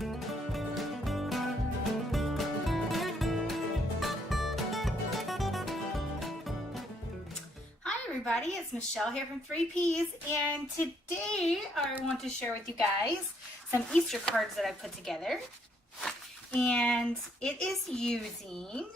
Hi everybody, it's Michelle here from 3Ps, and today I want to share with you guys some Easter cards that I put together. And it is using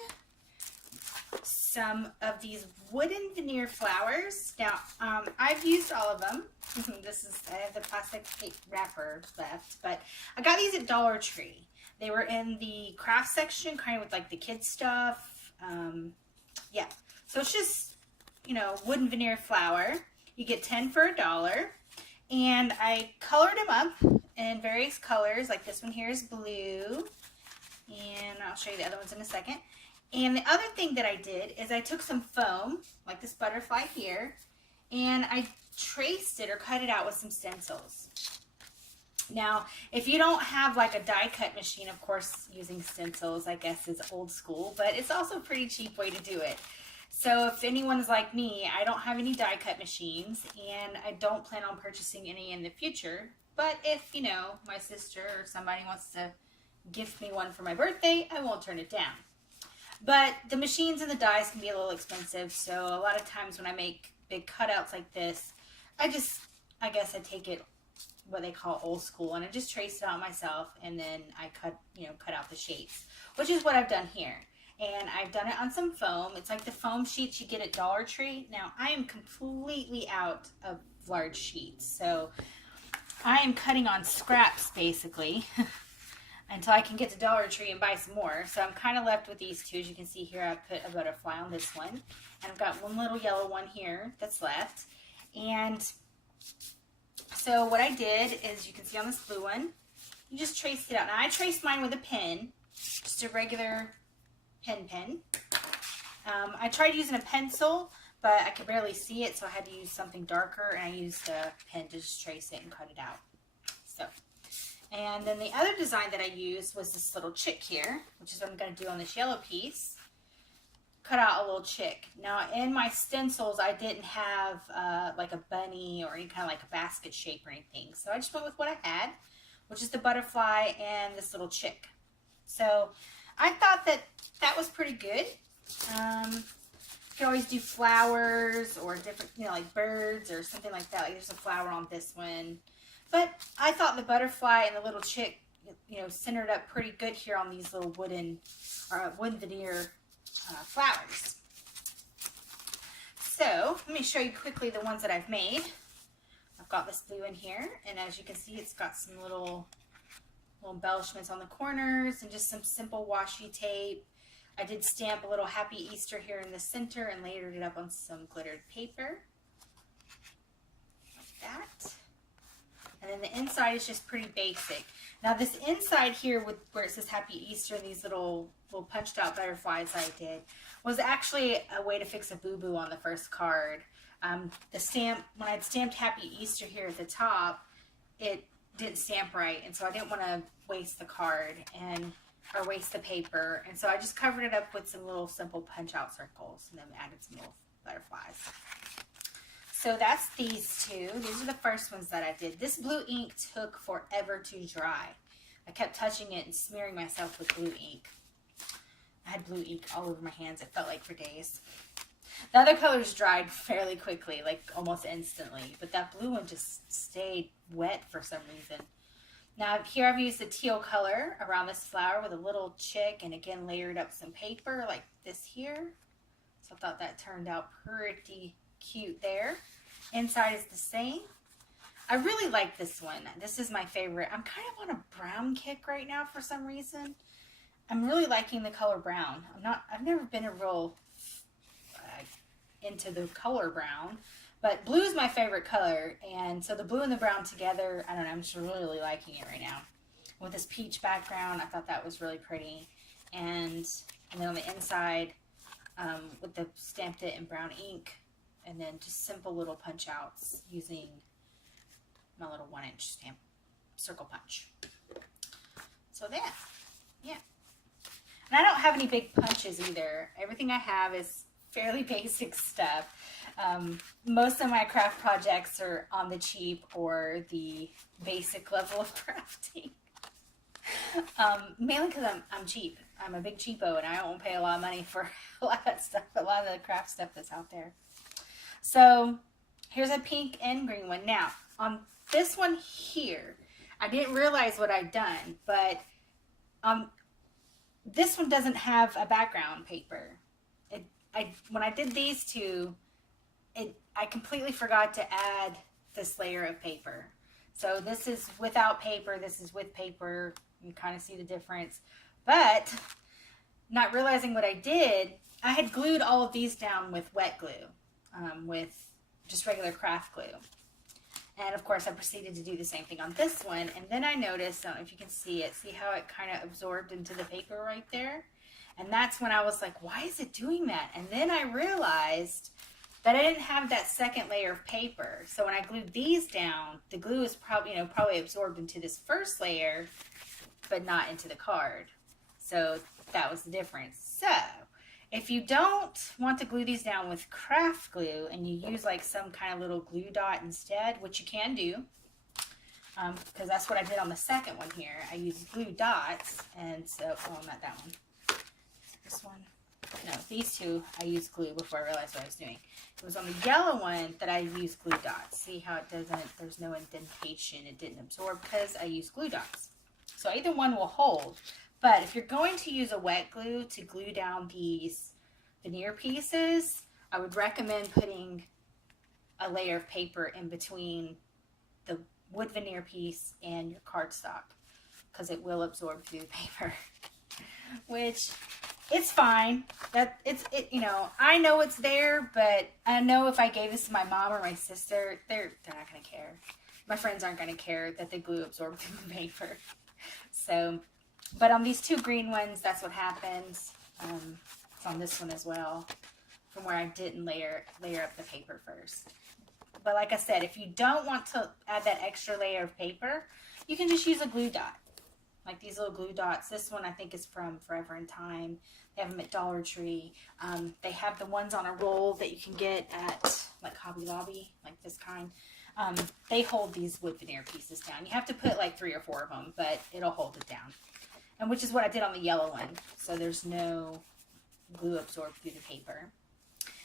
some of these wooden veneer flowers. Now, I've used all of them. I have the plastic wrapper left, but I got these at Dollar Tree. They were in the craft section, kind of with like the kids stuff. Yeah, so it's just, you know, wooden veneer flower. You get 10 for $1. And I colored them up in various colors. Like this one here is blue. And I'll show you the other ones in a second. And the other thing that I did is I took some foam, like this butterfly here, and I traced it or cut it out with some stencils. Now, if you don't have like a die cut machine, of course, using stencils, I guess, is old school, but it's also a pretty cheap way to do it. So if anyone is like me, I don't have any die cut machines, and I don't plan on purchasing any in the future. But if, you know, my sister or somebody wants to gift me one for my birthday, I won't turn it down. But the machines and the dies can be a little expensive, so a lot of times when I make big cutouts like this, I guess I take it what they call old school, and I just trace it out myself, and then I cut out the shapes, which is what I've done here. And I've done it on some foam. It's like the foam sheets you get at Dollar Tree. Now, I am completely out of large sheets, so I am cutting on scraps, basically, until I can get to Dollar Tree and buy some more. So I'm kind of left with these two. As you can see here, I put a butterfly on this one. And I've got one little yellow one here that's left. And so what I did is, you can see on this blue one, you just traced it out. Now I traced mine with a pen, just a regular pen. I tried using a pencil, but I could barely see it, so I had to use something darker, and I used a pen to just trace it and cut it out. So, and then the other design that I used was this little chick here, which is what I'm going to do on this yellow piece. Cut out a little chick. Now, in my stencils, I didn't have like a bunny or any kind of like a basket shape or anything, so I just went with what I had, which is the butterfly and this little chick. So I thought that was pretty good. You can always do flowers or different, you know, like birds or something like that. Like there's a flower on this one. But I thought the butterfly and the little chick, you know, centered up pretty good here on these little wooden veneer flowers. So let me show you quickly the ones that I've made. I've got this blue in here, and as you can see, it's got some little embellishments on the corners and just some simple washi tape. I did stamp a little Happy Easter here in the center and layered it up on some glittered paper. Like that. And then the inside is just pretty basic. Now this inside here, with where it says Happy Easter and these little punched out butterflies I did, was actually a way to fix a boo-boo on the first card. The stamp, when I'd stamped Happy Easter here at the top, it didn't stamp right, and so I didn't want to waste the card or waste the paper, and so I just covered it up with some little simple punch out circles and then added some little butterflies. So that's these two. These are the first ones that I did. This blue ink took forever to dry. I kept touching it and smearing myself with blue ink. I had blue ink all over my hands. It felt like for days. The other colors dried fairly quickly, like almost instantly, but that blue one just stayed wet for some reason. Now here I've used a teal color around this flower with a little chick, and again layered up some paper like this here. So I thought that turned out pretty cute there. Inside is the same. I really like this one. This is my favorite. I'm kind of on a brown kick right now for some reason. I'm really liking the color brown. I've never been a real into the color brown, but blue is my favorite color, and so the blue and the brown together, I don't know, I'm just really liking it right now. With this peach background, I thought that was really pretty. And then on the inside, with the stamped it in brown ink, and then just simple little punch outs using my little 1-inch stamp circle punch. So that, yeah. And I don't have any big punches either. Everything I have is fairly basic stuff. Most of my craft projects are on the cheap or the basic level of crafting. Mainly because I'm cheap. I'm a big cheapo and I won't pay a lot of money for a lot of that stuff, a lot of the craft stuff that's out there. So here's a pink and green one. Now, on this one here, I didn't realize what I'd done, but this one doesn't have a background paper. When I did these two, I completely forgot to add this layer of paper. So this is without paper, this is with paper. You kind of see the difference. But not realizing what I did, I had glued all of these down with wet glue, with just regular craft glue. And of course I proceeded to do the same thing on this one. And then I noticed, I don't know if you can see it, see how it kind of absorbed into the paper right there? And that's when I was like, why is it doing that? And then I realized that I didn't have that second layer of paper. So when I glued these down, the glue is probably absorbed into this first layer, but not into the card. So that was the difference. So if you don't want to glue these down with craft glue and you use like some kind of little glue dot instead, which you can do, because that's what I did on the second one here. I used glue dots, and so, oh, not that one. This one. No, these two I used glue before I realized what I was doing. It was on the yellow one that I used glue dots. See how it doesn't, there's no indentation. It didn't absorb because I used glue dots. So either one will hold. But if you're going to use a wet glue to glue down these veneer pieces, I would recommend putting a layer of paper in between the wood veneer piece and your cardstock, because it will absorb through the paper. Which, it's fine. I know it's there, but I know if I gave this to my mom or my sister, they're not going to care. My friends aren't going to care that the glue absorbed through the paper. So, but on these two green ones, that's what happens. It's on this one as well, from where I didn't layer up the paper first. But like I said, if you don't want to add that extra layer of paper, you can just use a glue dot. Like these little glue dots. This one I think is from Forever in Time. They have them at Dollar Tree. They have the ones on a roll that you can get at like Hobby Lobby, like this kind. They hold these wood veneer pieces down. You have to put like 3 or 4 of them, but it'll hold it down. And which is what I did on the yellow one. So there's no glue absorbed through the paper.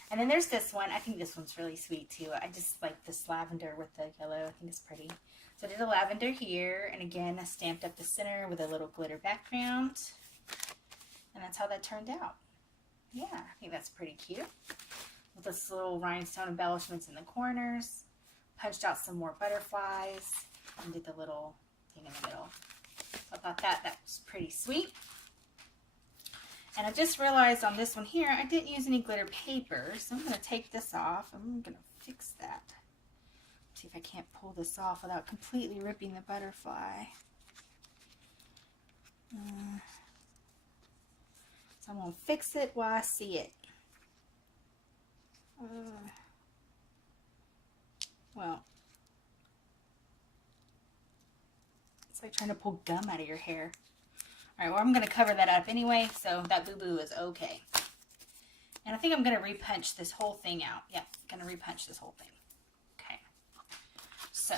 And then there's this one. I think this one's really sweet too. I just like this lavender with the yellow. I think it's pretty. So I did a lavender here, and again, I stamped up the center with a little glitter background. And that's how that turned out. Yeah, I think that's pretty cute. With this little rhinestone embellishments in the corners. Punched out some more butterflies, and did the little thing in the middle. So I thought that was pretty sweet. And I just realized on this one here, I didn't use any glitter paper, so I'm going to take this off. I'm going to fix that. See if I can't pull this off without completely ripping the butterfly. So I'm going to fix it while I see it. Well, it's like trying to pull gum out of your hair. Alright, well I'm going to cover that up anyway, so that boo-boo is okay. And I think I'm going to repunch this whole thing out. Yeah, I'm going to repunch this whole thing. Okay. So,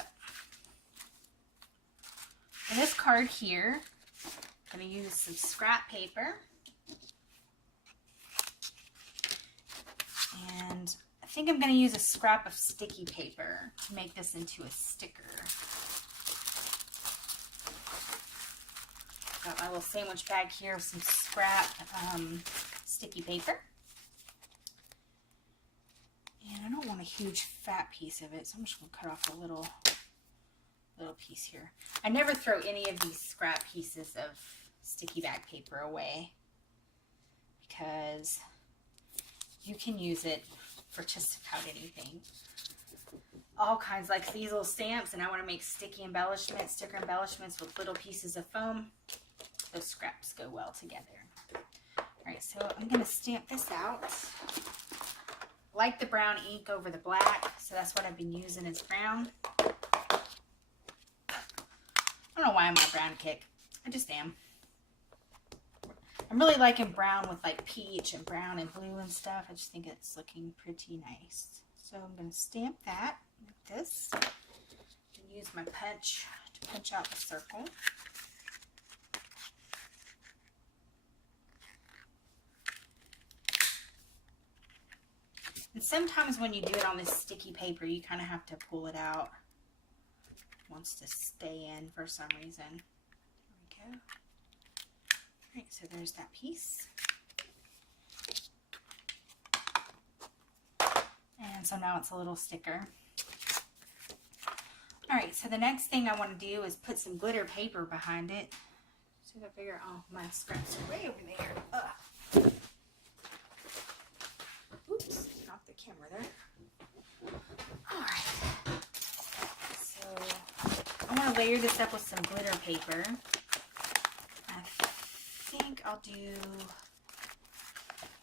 for this card here, I'm going to use some scrap paper. And I think I'm going to use a scrap of sticky paper to make this into a sticker. Got my little sandwich bag here with some scrap sticky paper. And I don't want a huge fat piece of it, so I'm just going to cut off a little piece here. I never throw any of these scrap pieces of sticky bag paper away because you can use it for just about anything. All kinds, like these little stamps, and I want to make sticker embellishments with little pieces of foam. Those scraps go well together. Alright, so I'm going to stamp this out. Like the brown ink over the black, so that's what I've been using is brown. I don't know why I'm on a brown kick. I just am. I'm really liking brown with like peach and brown and blue and stuff. I just think it's looking pretty nice. So I'm going to stamp that like this. And use my punch to punch out the circle. And sometimes when you do it on this sticky paper, you kind of have to pull it out. It wants to stay in for some reason. There we go. All right, so there's that piece. And so now it's a little sticker. All right, so the next thing I want to do is put some glitter paper behind it. So I figure, oh, my scraps are way over there. Ugh. Oops, knocked the camera there. All right. So I want to layer this up with some glitter paper. I think I'll do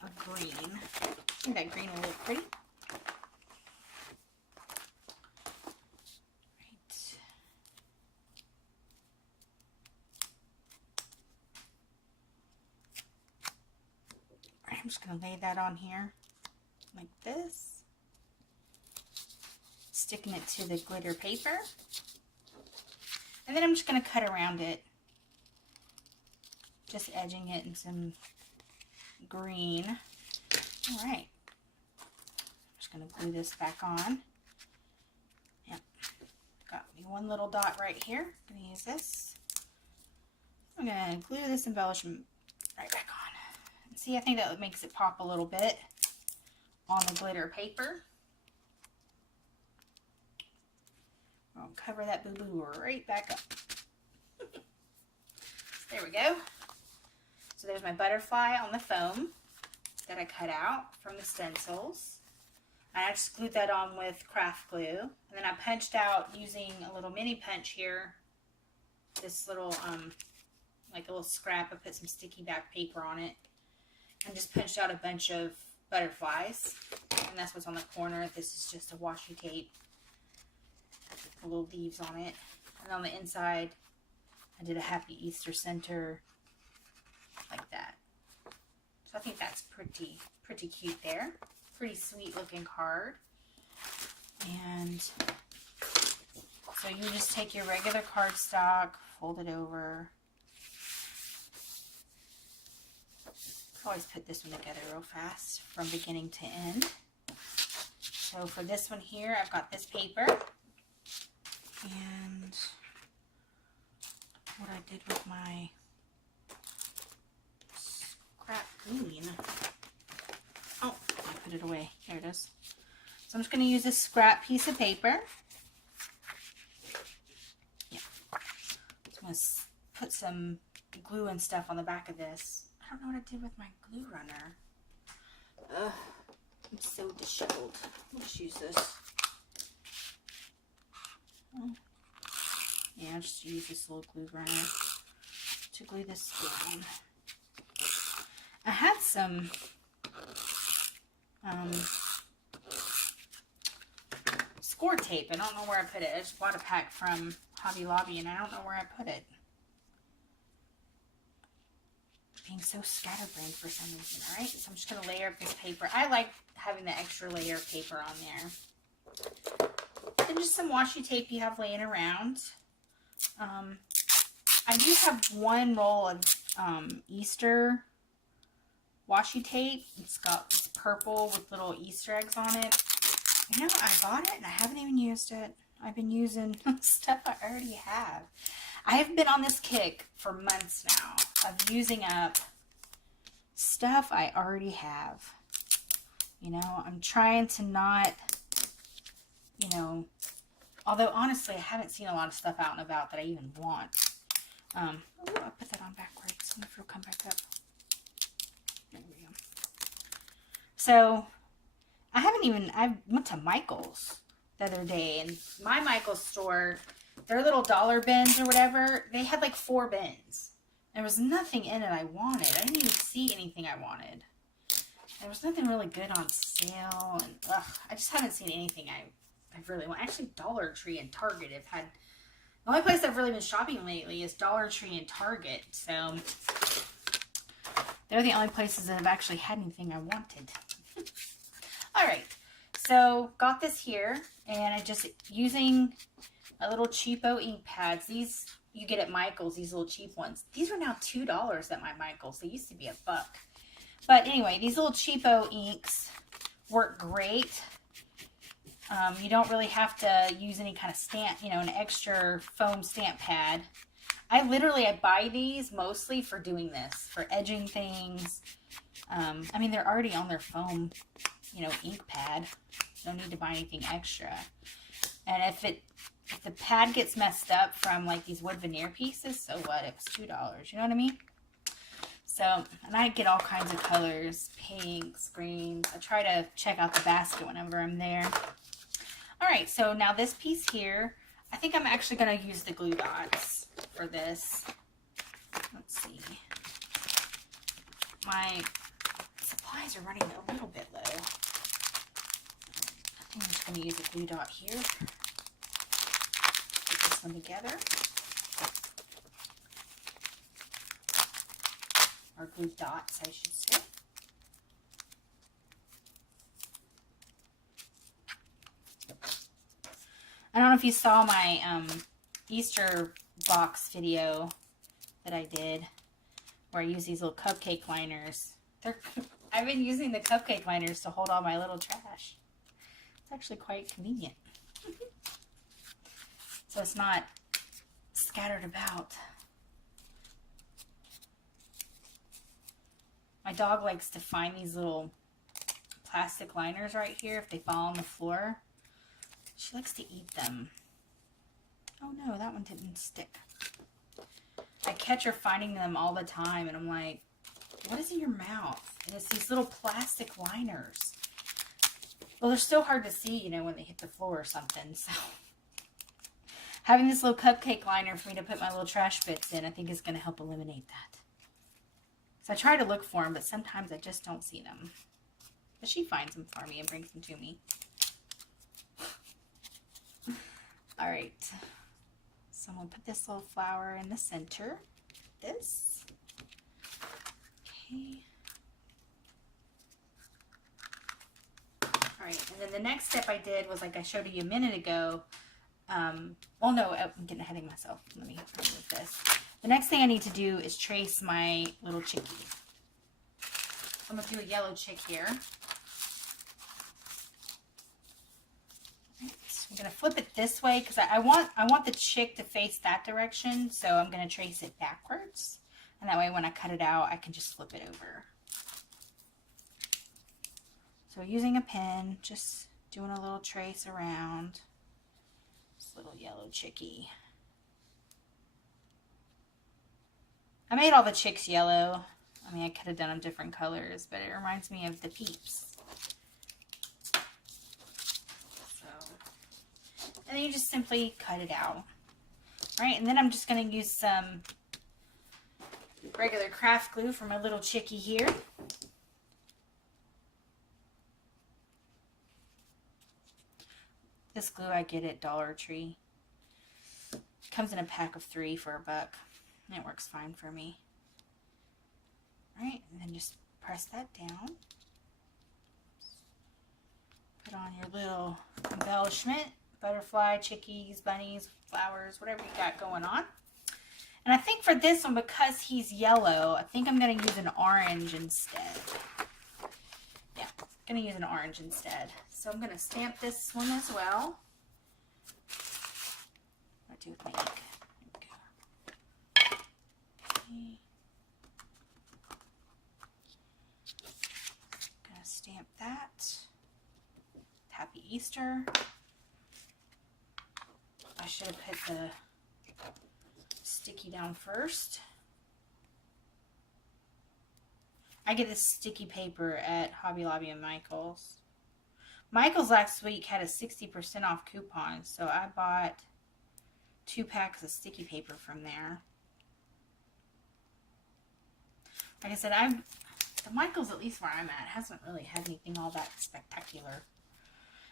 a green. I think that green will look pretty. I'm just going to lay that on here like this, sticking it to the glitter paper, and then I'm just going to cut around it, just edging it in some green. All right, I'm just going to glue this back on. Yep, got me one little dot right here. I'm going to use this. I'm going to glue this embellishment right back on. See, I think that makes it pop a little bit on the glitter paper. I'll cover that boo-boo right back up. There we go. So there's my butterfly on the foam that I cut out from the stencils. And I just glued that on with craft glue. And then I punched out using a little mini punch here. This little, like a little scrap. I put some sticky back paper on it. And just punched out a bunch of butterflies, and that's what's on the corner. This is just a washi tape, the little leaves on it, and on the inside I did a happy Easter center like that. So I think that's pretty cute there. Pretty sweet looking card. And so you just take your regular cardstock, fold it over. Always put this one together real fast from beginning to end. So for this one here, I've got this paper and what I did with my scrap green. Oh, I put it away. There it is. So I'm just going to use this scrap piece of paper. Yeah. Just going to put some glue and stuff on the back of this. I don't know what I did with my glue runner. Ugh, I'm so disheveled. I'll just use this. Oh. Yeah, I'll just use this little glue runner to glue this down. I had some score tape. I don't know where I put it. I just bought a pack from Hobby Lobby and I don't know where I put it. Being so scatterbrained for some reason. Alright, so I'm just going to layer up this paper. I like having the extra layer of paper on there. And just some washi tape you have laying around. I do have one roll of Easter washi tape. It's purple with little Easter eggs on it. You know, I bought it and I haven't even used it. I've been using stuff I already have. I have been on this kick for months now of using up stuff I already have. You know, I'm trying to not, you know, although honestly I haven't seen a lot of stuff out and about that I even want. Ooh, I put that on backwards. I wonder if it'll come back up. There we go. So I went to Michael's the other day, and my Michael's store, their little dollar bins or whatever, they had like 4 bins. There was nothing in it I wanted. I didn't even see anything I wanted. There was nothing really good on sale, and I just haven't seen anything I really want. Actually, Dollar Tree and Target have had. The only place I've really been shopping lately is Dollar Tree and Target. So they're the only places that have actually had anything I wanted. All right, so got this here, and I just using a little cheapo ink pads. These you get at Michael's, these little cheap ones. These are now $2 at my Michael's. They used to be $1. But anyway, these little cheapo inks work great. You don't really have to use any kind of stamp, you know, an extra foam stamp pad. I buy these mostly for doing this, for edging things. I mean, they're already on their foam, you know, ink pad. No need to buy anything extra. And if the pad gets messed up from like these wood veneer pieces, so what? It was $2. You know what I mean? So, and I get all kinds of colors, pinks, greens. I try to check out the basket whenever I'm there. All right, so now this piece here, I think I'm actually going to use the glue dots for this. Let's see. My supplies are running a little bit low. I think I'm just going to use a glue dot here. Put this one together. Or glue dots, I should say. I don't know if you saw my Easter box video that I did where I use these little cupcake liners. I've been using the cupcake liners to hold all my little trash. It's actually quite convenient. So it's not scattered about. My dog likes to find these little plastic liners right here if they fall on the floor. She likes to eat them. Oh no, that one didn't stick. I catch her finding them all the time and I'm like, what is in your mouth? And it's these little plastic liners. Well, they're so hard to see, you know, when they hit the floor or something. So having this little cupcake liner for me to put my little trash bits in, I think is going to help eliminate that. So I try to look for them, but sometimes I just don't see them. But she finds them for me and brings them to me. All right, so I'm going to put this little flower in the center. This. Okay. All right, and then the next step I did was like I showed you a minute ago. Well, no, I'm getting ahead of myself. Let me remove this. The next thing I need to do is trace my little chickie. I'm going to do a yellow chick here. I'm going to flip it this way because I want the chick to face that direction, so I'm going to trace it backwards. And that way when I cut it out, I can just flip it over. So using a pen, just doing a little trace around this little yellow chickie. I made all the chicks yellow. I mean, I could have done them different colors, but it reminds me of the Peeps. And then you just simply cut it out. Right, and then I'm just going to use some regular craft glue for my little chickie here. This glue I get at Dollar Tree. Comes in a pack of 3 for $1. And it works fine for me. Right, and then just press that down. Put on your little embellishment. Butterfly, chickies, bunnies, flowers, whatever you got going on. And I think for this one, because he's yellow, I think I'm going to use an orange instead. Yeah, I'm going to use an orange instead. So I'm going to stamp this one as well. What do I do with my ink? Okay. Going to stamp that. Happy Easter. I should have put the sticky down first. I get this sticky paper at Hobby Lobby and Michael's. Michael's last week had a 60% off coupon, so I bought 2 packs of sticky paper from there. Like I said, the Michael's, at least where I'm at, hasn't really had anything all that spectacular.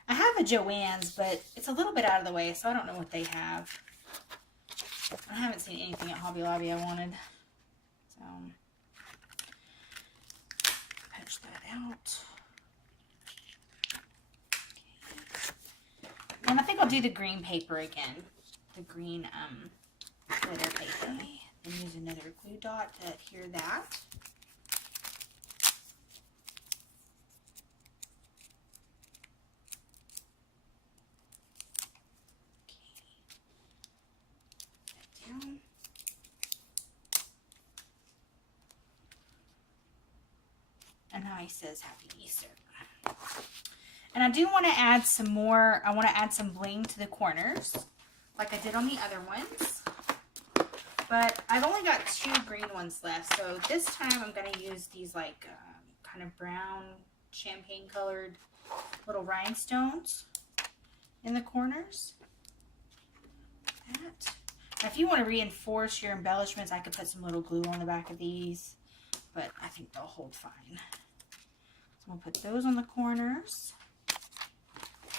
I have a Joann's, but it's a little bit out of the way, so I don't know what they have. I haven't seen anything at Hobby Lobby I wanted. So, patch that out. Okay. And I think I'll do the green paper again. The green glitter paper. And use another glue dot to adhere that. Now he says Happy Easter. And I do want to add some more. I want to add some bling to the corners, like I did on the other ones. But I've only got 2 green ones left, so this time I'm going to use these like kind of brown, champagne colored little rhinestones in the corners. That. Now, if you want to reinforce your embellishments, I could put some little glue on the back of these, but I think they'll hold fine. So we'll put those on the corners.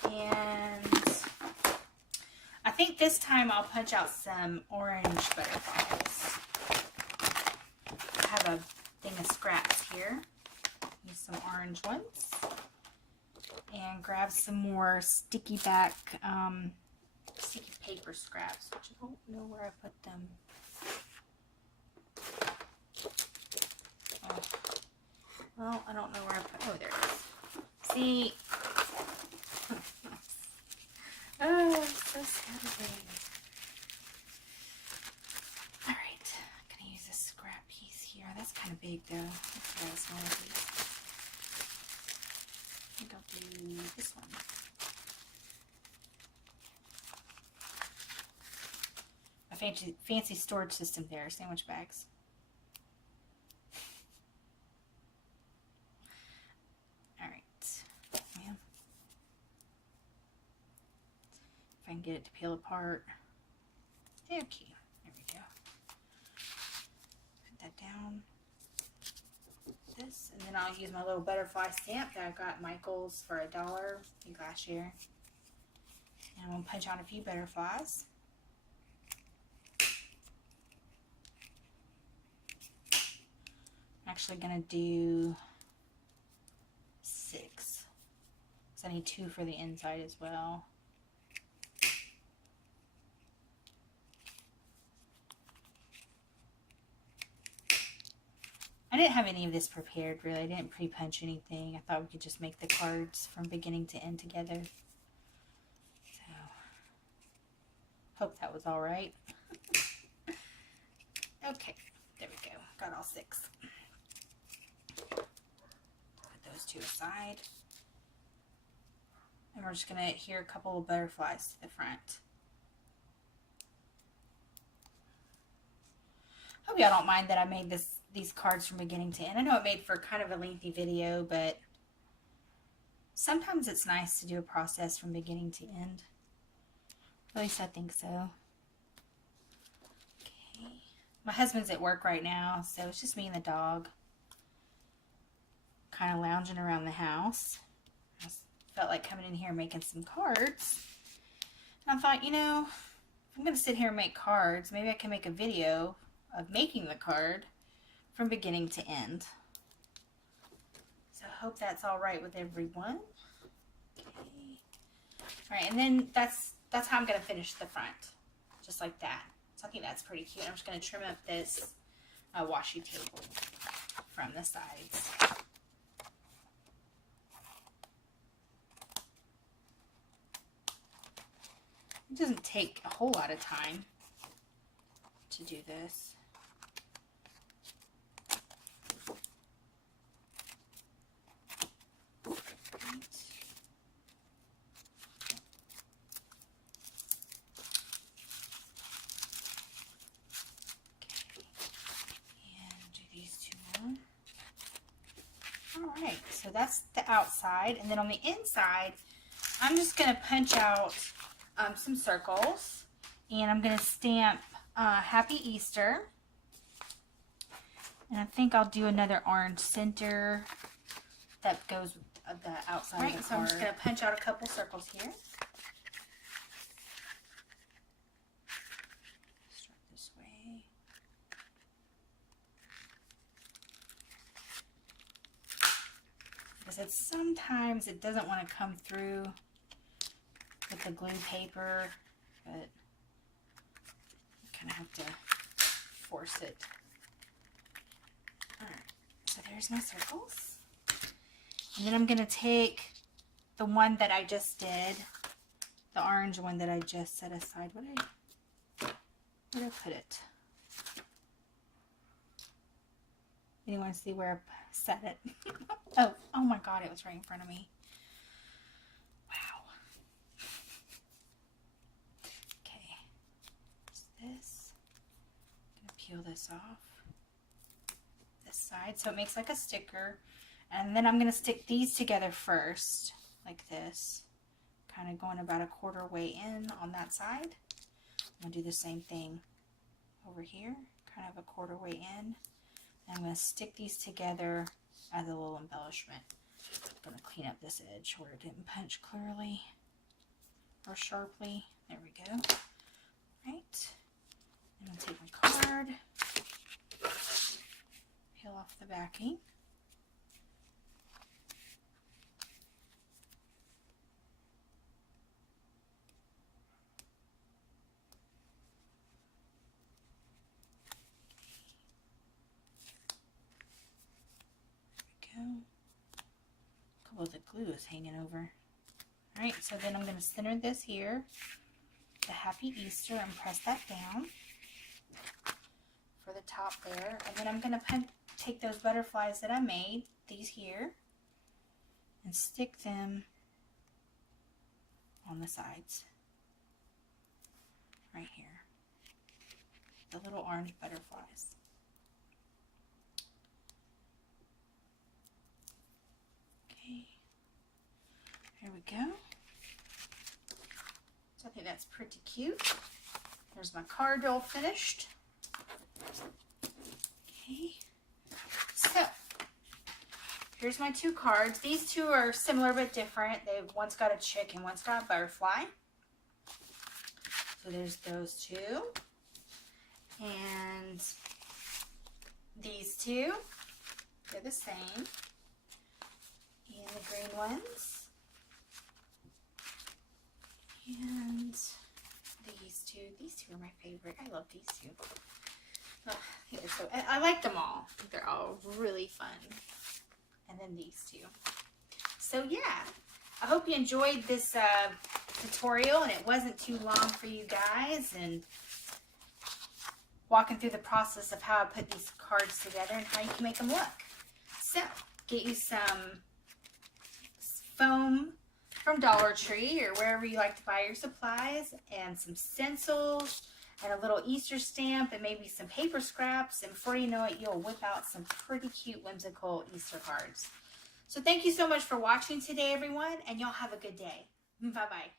And I think this time I'll punch out some orange butterflies. I have a thing of scraps here. Use some orange ones. And grab some more sticky paper scraps, which I don't know where I put them. Oh. Well, I don't know where I put. Oh, there it is. See. Oh, so Saturday. Alright, I'm going to use this scrap piece here. That's kind of big though. Let's try this one of these. I think I'll do this one. A fancy storage system there, sandwich bags. Alright. Yeah. If I can get it to peel apart. Okay, there we go. Put that down. This, and then I'll use my little butterfly stamp that I got at Michael's for $1, I think last year. And I'm going to punch out a few butterflies. I'm actually going to do 6. So I need 2 for the inside as well. I didn't have any of this prepared, really. I didn't pre-punch anything. I thought we could just make the cards from beginning to end together. So, hope that was all right. Okay, there we go. Got all 6. Put those 2 aside. And we're just going to adhere a couple of butterflies to the front. Hope y'all don't mind that I made these cards from beginning to end. I know it made for kind of a lengthy video, but sometimes it's nice to do a process from beginning to end. At least I think so. Okay. My husband's at work right now, so it's just me and the dog. Kind of lounging around the house. I felt like coming in here and making some cards. And I thought, you know, if I'm going to sit here and make cards, maybe I can make a video of making the card from beginning to end. So I hope that's all right with everyone. Okay. All right, and then that's how I'm going to finish the front, just like that. So I think that's pretty cute. I'm just going to trim up this washi table from the sides. It doesn't take a whole lot of time to do this. Alright, so that's the outside, and then on the inside, I'm just going to punch out some circles, and I'm going to stamp Happy Easter, and I think I'll do another orange center that goes with the outside of the card. So I'm just going to punch out a couple circles here. Start this way. Like I said, sometimes it doesn't want to come through with the glue paper, but you kind of have to force it. Alright, so there's my circles. And then I'm going to take the one that I just did, the orange one that I just set aside. Where did I put it? You want to see where I set it? Oh my God, it was right in front of me. Wow. Okay, this. I'm gonna peel this off this side so it makes like a sticker, and then I'm gonna stick these together first, like this, kind of going about a quarter way in on that side. I'm gonna do the same thing over here, kind of a quarter way in. I'm going to stick these together as a little embellishment. I'm going to clean up this edge where it didn't punch clearly or sharply. There we go. Right. I'm going to take my card, peel off the backing. Go. A couple of the glue is hanging over. Alright, so then I'm going to center this here, the Happy Easter, and press that down for the top there. And then I'm going to take those butterflies that I made, these here, and stick them on the sides. Right here. The little orange butterflies. There we go. So I think that's pretty cute. There's my card all finished. Okay. So here's my two cards. These two are similar but different. One's got a chick and one's got a butterfly. So there's those two. And these two, they're the same. And the green ones. And these two are my favorite. I love these two. Oh, I like them all. They're all really fun. And then these two. So yeah, I hope you enjoyed this tutorial and it wasn't too long for you guys, and walking through the process of how I put these cards together and how you can make them look. So get you some foam from Dollar Tree or wherever you like to buy your supplies, and some stencils and a little Easter stamp and maybe some paper scraps, and before you know it, you'll whip out some pretty cute whimsical Easter cards. So thank you so much for watching today, everyone, and y'all have a good day. Bye-bye.